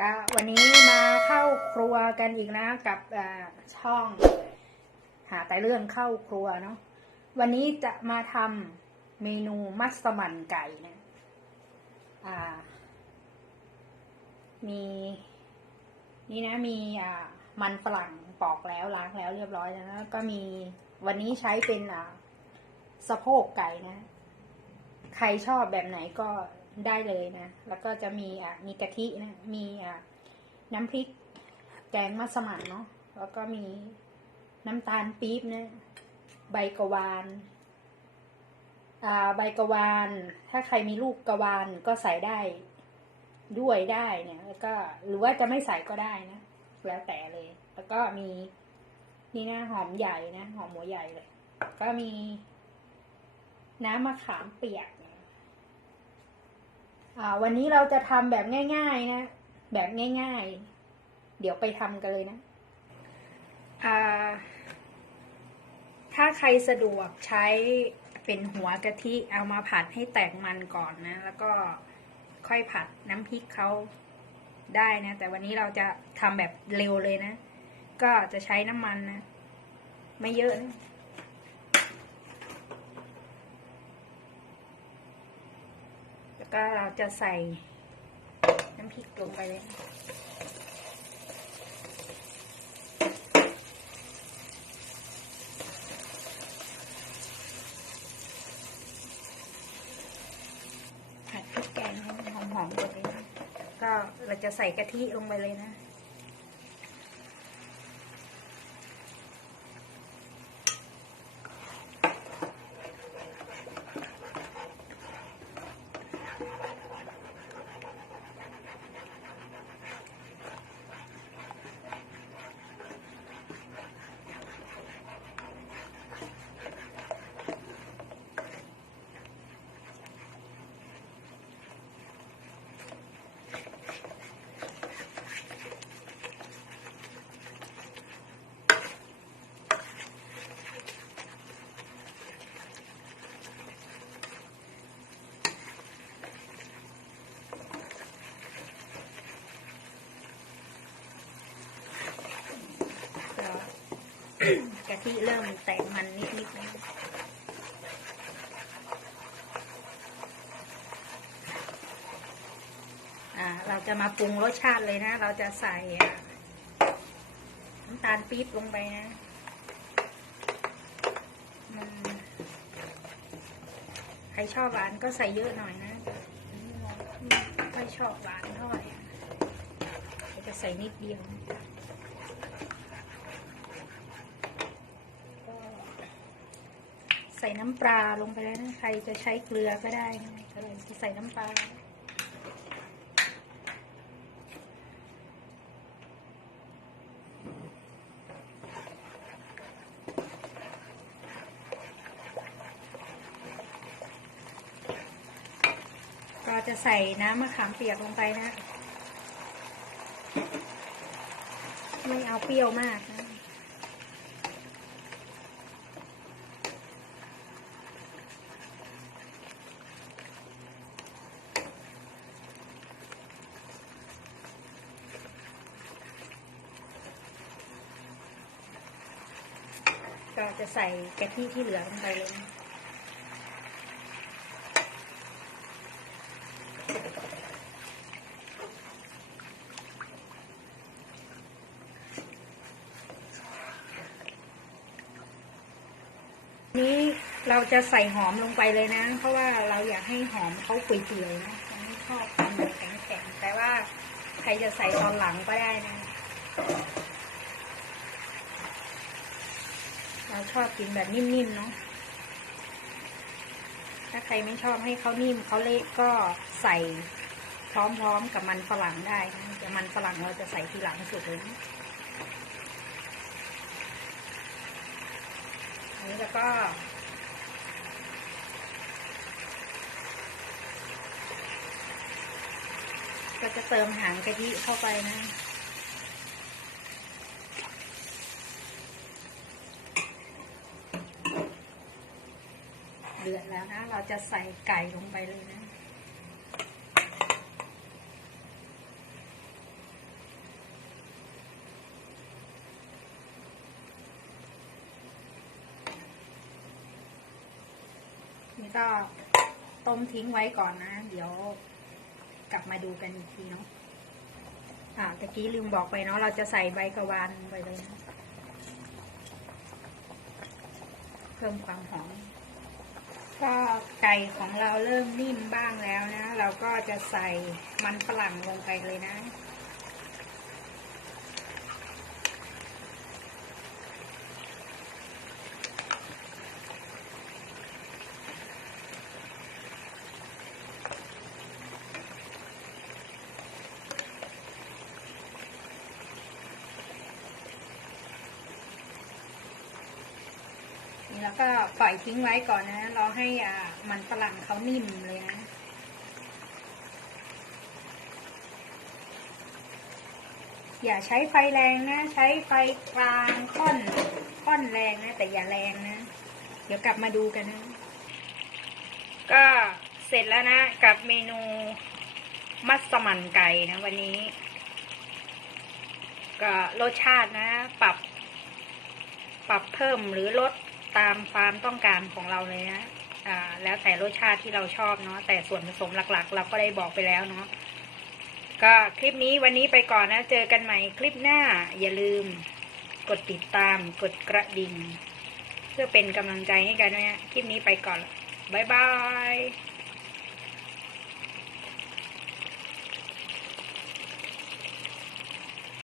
ก็วันนี้มาเข้าครัวกันอีกนะกับช่อง หาแต่เรื่องเข้าครัวเนาะวันนี้จะมาทำเมนูมัสมั่นไก่นะมีนี่นะมีอ่ามันฝรั่งปอกแล้วล้างแล้วเรียบร้อยแล้วนะก็มีวันนี้ใช้เป็นอ่าสะโพกไก่นะ ใครชอบแบบไหนก็ ได้เลยนะ แล้วก็จะมีอะมีกะทินะ มีอะน้ำพริกแกงมัสมั่นเนาะ แล้วก็มีน้ำตาลปี๊บนะใบกะวานอ่าใบกะวาน ถ้าใครมีลูกกะวานก็ใส่ได้ด้วยได้เนี่ย แล้วก็หรือว่าจะไม่ใส่ก็ได้นะ แล้วแต่เลย แล้วก็มีนี่นะหอมใหญ่นะหอมหัวใหญ่เลย ก็มีน้ำมะขามเปียก วันนี้เราจะทำแบบง่าย ๆ นะ แบบง่าย ๆ เดี๋ยวไปทำกันเลยนะถ้าใครสะดวกใช้เป็นหัวกะทิเอามาผัดให้แตกมันก่อนนะ แล้วก็ค่อยผัดน้ำพริกเขาได้นะ แต่วันนี้เราจะทำแบบเร็วเลยนะ ก็จะใช้น้ำมันนะ ไม่เยอะนะ แล้ว ก็เราจะใส่น้ำพริกลงไปเลยผัดพริกแกงให้มันหอมๆก่อนเลยก็เราจะใส่กะทิลงไปเลยนะ กะทิเริ่มแตกมันนิดๆแล้วอ่าเราจะมาปรุงรสชาติเลยนะ เราจะใส่น้ำตาลปี๊บลงไปนะใครชอบหวานก็ใส่เยอะหน่อยนะไม่ค่อยชอบหวานเท่าไหร่อะเราจะใส่นิดเดียว ส่น้ำปลาลงไปแล้วนะใครจะใช้เกลือก็ได้นะก็เลยใส่น้ำปลาก็จะใส่น้ำมะขามเปียกลงไปนะ ไม่เอาเปรี้ยวมากนะ ก็จะใส่กะทิที่เหลือลงไปเลยนี้เราจะใส่หอมลงไปเลยนะ เพราะว่าเราอยากให้หอมเขาเปื่อยๆนะไม่ชอบทำแบบแข็งๆแต่ว่าใครจะใส่ตอนหลังก็ได้นะ เราชอบกินแบบนิ่มๆเนาะ ถ้าใครไม่ชอบให้เขานิ่มเขาเละก็ใส่พร้อมๆกับมันฝรั่งได้นะแต่มันฝรั่งเราจะใส่ทีหลังสุดเลยนะอันนี้แล้วก็ก็จะเติมหางกะทิเข้าไปนะ เดือดแล้วนะ เราจะใส่ไก่ลงไปเลยนะนี่ก็ต้มทิ้งไว้ก่อนนะ เดี๋ยวกลับมาดูกันอีกทีเนาะอ่าตะกี้ลืมบอกไปเนาะเราจะใส่ใบกระวานไปเลยนะเพิ่มความหอม ก็ไก่ของเราเริ่มนิ่มบ้างแล้วนะ เราก็จะใส่มันฝรั่งลงไปเลยนะ แล้วก็ปล่อยทิ้งไว้ก่อนนะรอให้อ่ามันฝรั่งเขานิ่มเลยนะอย่าใช้ไฟแรงนะ ใช้ไฟกลางค่อนค่อนแรงนะ แต่อย่าแรงนะ เดี๋ยวกลับมาดูกันนะ ก็เสร็จแล้วนะ กับเมนูมัสมั่นไก่นะ วันนี้ ก็รสชาตินะ ปรับ ปรับเพิ่มหรือลด ตามความต้องการของเราเลยนะแล้วแต่รสชาติที่เราชอบเนาะแต่ส่วนผสมหลักๆ เราก็ได้บอกไปแล้วเนาะก็คลิปนี้วันนี้ไปก่อนนะ เจอกันใหม่คลิปหน้า อย่าลืม กดติดตามกดกระดิ่ง เพื่อเป็นกำลังใจให้กันนะคลิปนี้ไปก่อน บ๊ายบาย